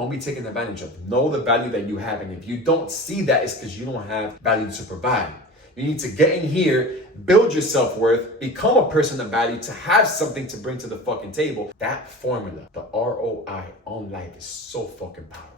Don't be taken advantage of. Know the value that you have. And if you don't see that, it's because you don't have value to provide. You need to get in here, build your self-worth, become a person of value, to have something to bring to the fucking table. That formula, the ROI on life, is so fucking powerful.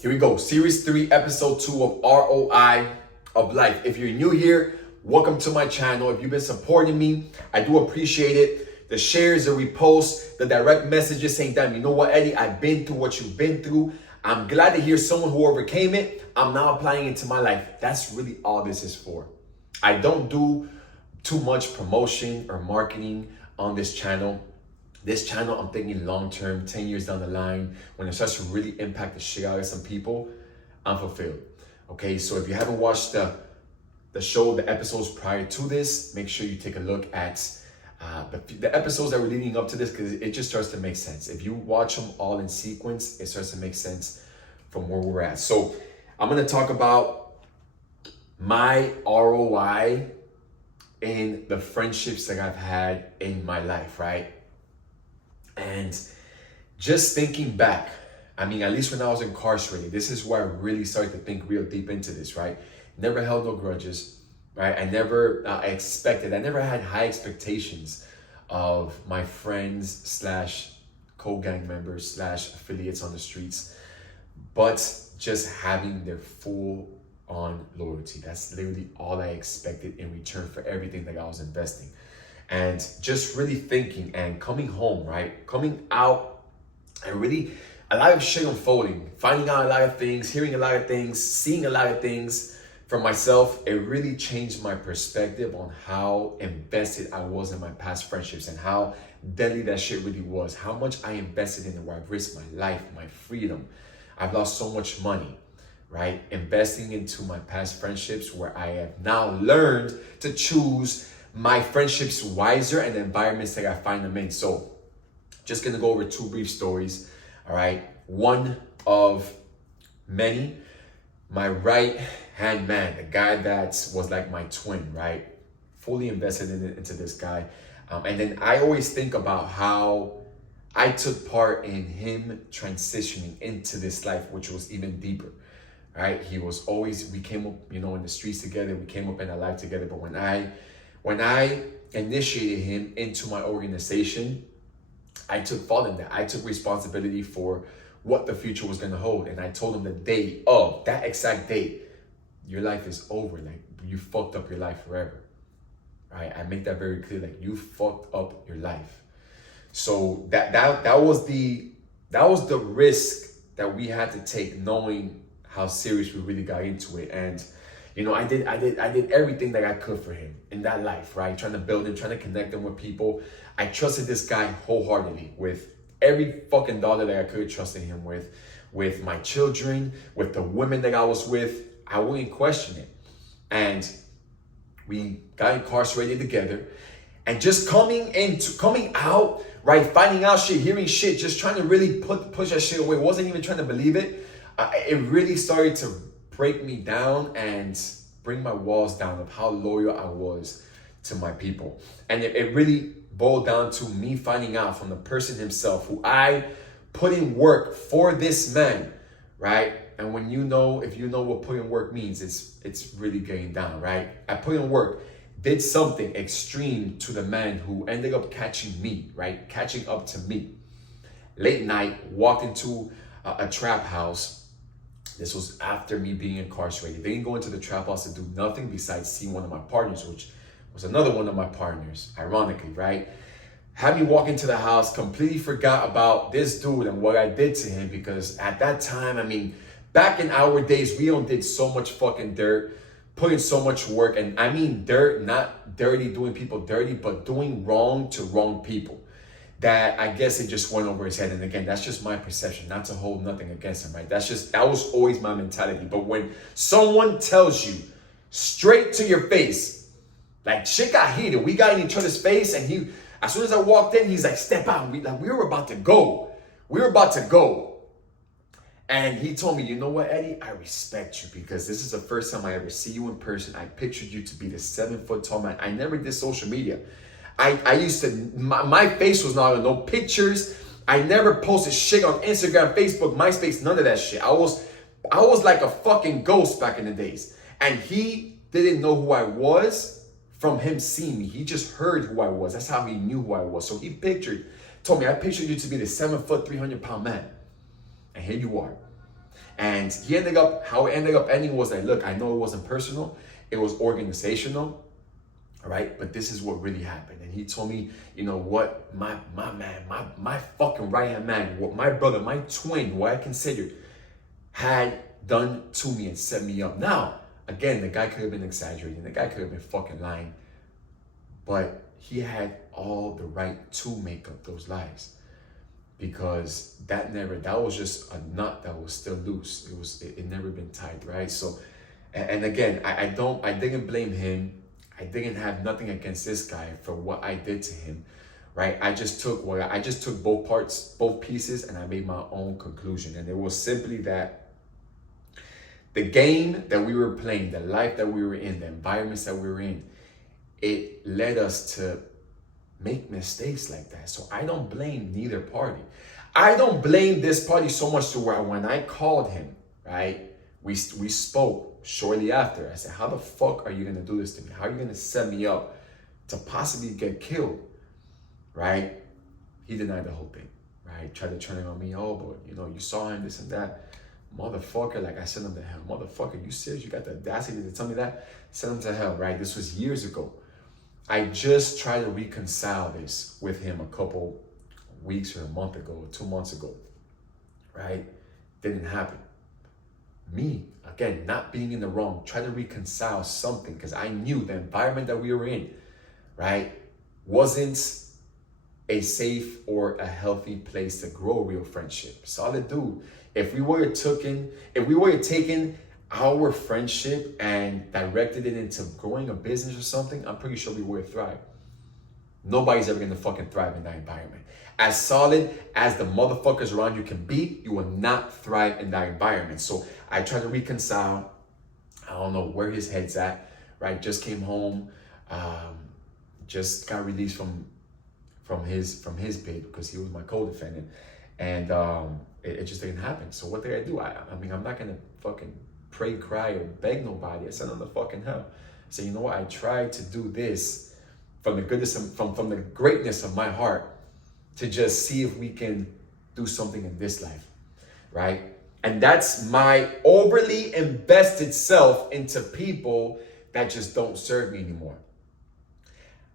Here we go, Series 3, Episode 2 of ROI of Life. If you're new here, welcome to my channel. If you've been supporting me, I do appreciate it. The shares, the reposts, the direct messages saying, damn, you know what, Eddie, I've been through what you've been through. I'm glad to hear someone who overcame it. I'm now applying it to my life. That's really all this is for. I don't do too much promotion or marketing on this channel. This channel, I'm thinking long-term, 10 years down the line, when it starts to really impact the shit out of some people, I'm fulfilled. Okay, so if you haven't watched the show, the episodes prior to this, make sure you take a look at the episodes that were leading up to this, because it just starts to make sense. If you watch them all in sequence, it starts to make sense from where we're at. So I'm gonna talk about my ROI in the friendships that I've had in my life, right? And just thinking back, I mean, at least when I was incarcerated, this is where I really started to think real deep into this, right? Never held no grudges, right? I never I never had high expectations of my friends slash co-gang members slash affiliates on the streets, but just having their full on loyalty. That's literally all I expected in return for everything that I was investing. And just really thinking and coming home, right? Coming out and really a lot of shit unfolding, finding out a lot of things, hearing a lot of things, seeing a lot of things for myself. It really changed my perspective on how invested I was in my past friendships and how deadly that shit really was. How much I invested in it, where I've risked my life, my freedom. I've lost so much money, right? Investing into my past friendships, where I have now learned to choose my friendships wiser and the environments that I find them in. So just gonna go over two brief stories, all right? One of many, my right hand man, the guy that was like my twin, right? Fully invested into this guy. And then I always think about how I took part in him transitioning into this life, which was even deeper, right? He was always, we came up, you know, in the streets together, we came up in a life together, but when I initiated him into my organization, I took fault in that. I took responsibility for what the future was gonna hold. And I told him the day of, that exact date, your life is over. Like, you fucked up your life forever, right? I make that very clear, like, you fucked up your life. So that was the risk that we had to take, knowing how serious we really got into it. And you know, I did everything that I could for him in that life, right? Trying to build him, trying to connect him with people. I trusted this guy wholeheartedly with every fucking dollar that I could trust in him with my children, with the women that I was with. I wouldn't question it. And we got incarcerated together. And just coming out, right? Finding out shit, hearing shit, just trying to really push that shit away. Wasn't even trying to believe it. It really started to break me down and bring my walls down of how loyal I was to my people. And it really boiled down to me finding out from the person himself, who I put in work for this man, right? And when if you know what put in work means, it's really getting down, right? I put in work, did something extreme to the man who ended up catching me, right? Catching up to me. Late night, walked into a trap house. This was after me being incarcerated. They didn't go into the trap house to do nothing besides see one of my partners, which was another one of my partners, ironically, right? Had me walk into the house, completely forgot about this dude and what I did to him, because at that time, I mean, back in our days, we did so much fucking dirt, put in so much work, and I mean dirt, not dirty, doing people dirty, but doing wrong to wrong people. that I guess it just went over his head. And again, that's just my perception, not to hold nothing against him, right? That was always my mentality. But when someone tells you straight to your face, like shit got heated, we got in each other's face, and as soon as I walked in, he's like, step out. We were about to go. We were about to go. And he told me, you know what, Eddie, I respect you because this is the first time I ever see you in person. I pictured you to be the 7-foot tall man. I never did social media. I used to, my face was not on no pictures. I never posted shit on Instagram, Facebook, MySpace, none of that shit. I was like a fucking ghost back in the days. And he didn't know who I was from him seeing me. He just heard who I was. That's how he knew who I was. So he told me, I pictured you to be the 7-foot, 300-pound man. And here you are. And how it ended up ending was like, look, I know it wasn't personal. It was organizational. All right, but this is what really happened. And he told me, you know what, my man, my fucking right-hand man, what my brother, my twin, what I considered, had done to me and set me up. Now, again, the guy could have been exaggerating. The guy could have been fucking lying. But he had all the right to make up those lies. Because that was just a nut that was still loose. It never been tied, right? So, and again, I didn't blame him. I didn't have nothing against this guy for what I did to him, right? I just took both pieces, and I made my own conclusion. And it was simply that the game that we were playing, the life that we were in, the environments that we were in, it led us to make mistakes like that. So I don't blame neither party. I don't blame this party so much to where when I called him, right, we spoke shortly after. I said, how the fuck are you going to do this to me? How are you going to set me up to possibly get killed, right? He denied the whole thing, right? Tried to turn it on me. Oh, but you know, you saw him, this and that. Motherfucker, like I sent him to hell. Motherfucker, you serious? You got the audacity to tell me that? Send him to hell, right? This was years ago. I just tried to reconcile this with him a couple weeks or a month ago, or 2 months ago, right? Didn't happen. Me, again, not being in the wrong, try to reconcile something because I knew the environment that we were in, right, wasn't a safe or a healthy place to grow a real friendship. Solid dude. If we were taking our friendship and directed it into growing a business or something, I'm pretty sure we would thrive. Nobody's ever gonna fucking thrive in that environment. As solid as the motherfuckers around you can be, you will not thrive in that environment. So I try to reconcile. I don't know where his head's at, right? Just came home, just got released from his bid because he was my co-defendant, and it just didn't happen. So what did I do? I mean, I'm not gonna fucking pray, cry, or beg nobody. I sent him to fucking hell. So you know what? I tried to do this from the goodness from the greatness of my heart to just see if we can do something in this life, right? And that's my overly invested self into people that just don't serve me anymore.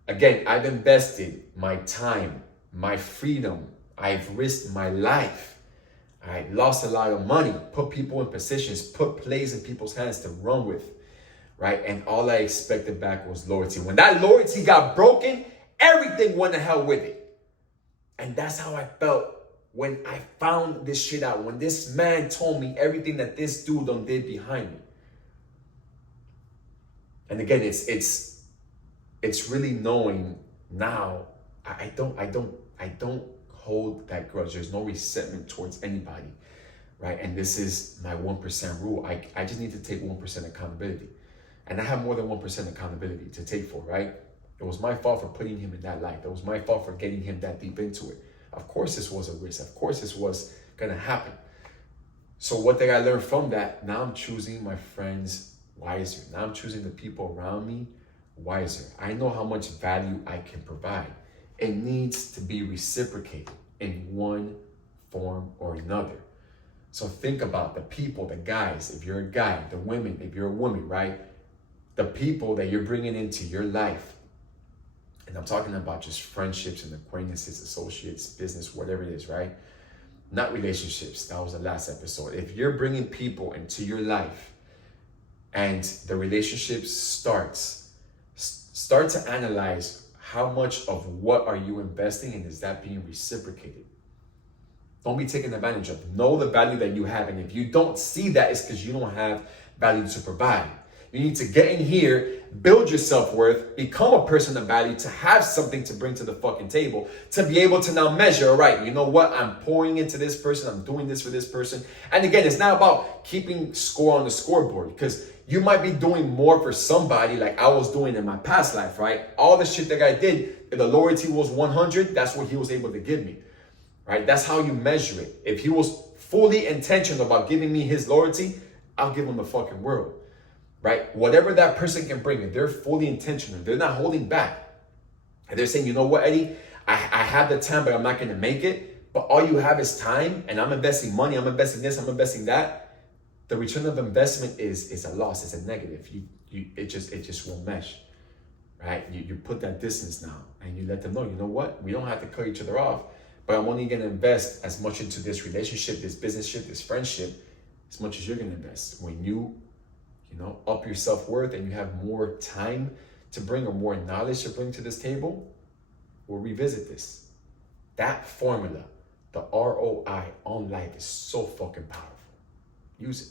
Again, I've invested my time, my freedom. I've risked my life. I lost a lot of money, put people in positions, put plays in people's hands to run with, right? And all I expected back was loyalty. When that loyalty got broken, everything went to hell with it. And that's how I felt when I found this shit out. When this man told me everything that this dude done did behind me. And again, it's really knowing now. I don't hold that grudge. There's no resentment towards anybody, right? And this is my 1% rule. I just need to take 1% accountability. And I have more than 1% accountability to take for, right? It was my fault for putting him in that life. It was my fault for getting him that deep into it. Of course this was a risk. Of course this was gonna happen. So what did I learn from that? Now I'm choosing my friends wiser. Now I'm choosing the people around me wiser. I know how much value I can provide. It needs to be reciprocated in one form or another. So think about the people, the guys, if you're a guy, the women, if you're a woman, right? The people that you're bringing into your life. And I'm talking about just friendships and acquaintances, associates, business, whatever it is, right? Not relationships. That was the last episode. If you're bringing people into your life and the relationship start to analyze how much of what are you investing and is that being reciprocated? Don't be taken advantage of. Know the value that you have. And if you don't see that, it's because you don't have value to provide. You need to get in here, build your self-worth, become a person of value, to have something to bring to the fucking table, to be able to now measure, all right, you know what? I'm pouring into this person. I'm doing this for this person. And again, it's not about keeping score on the scoreboard, because you might be doing more for somebody like I was doing in my past life, right? All the shit that I did, if the loyalty was 100, that's what he was able to give me, right? That's how you measure it. If he was fully intentional about giving me his loyalty, I'll give him the fucking world. Right? Whatever that person can bring, if they're fully intentional, they're not holding back. And they're saying, you know what, Eddie, I have the time, but I'm not going to make it. But all you have is time, and I'm investing money, I'm investing this, I'm investing that. The return of investment is a loss, it's a negative. It just won't mesh. Right? You put that distance now, and you let them know, you know what, we don't have to cut each other off, but I'm only going to invest as much into this relationship, this businessship, this friendship, as much as you're going to invest. When you up your self-worth and you have more time to bring or more knowledge to bring to this table, we'll revisit this. That formula, the ROI on life, is so fucking powerful. Use it.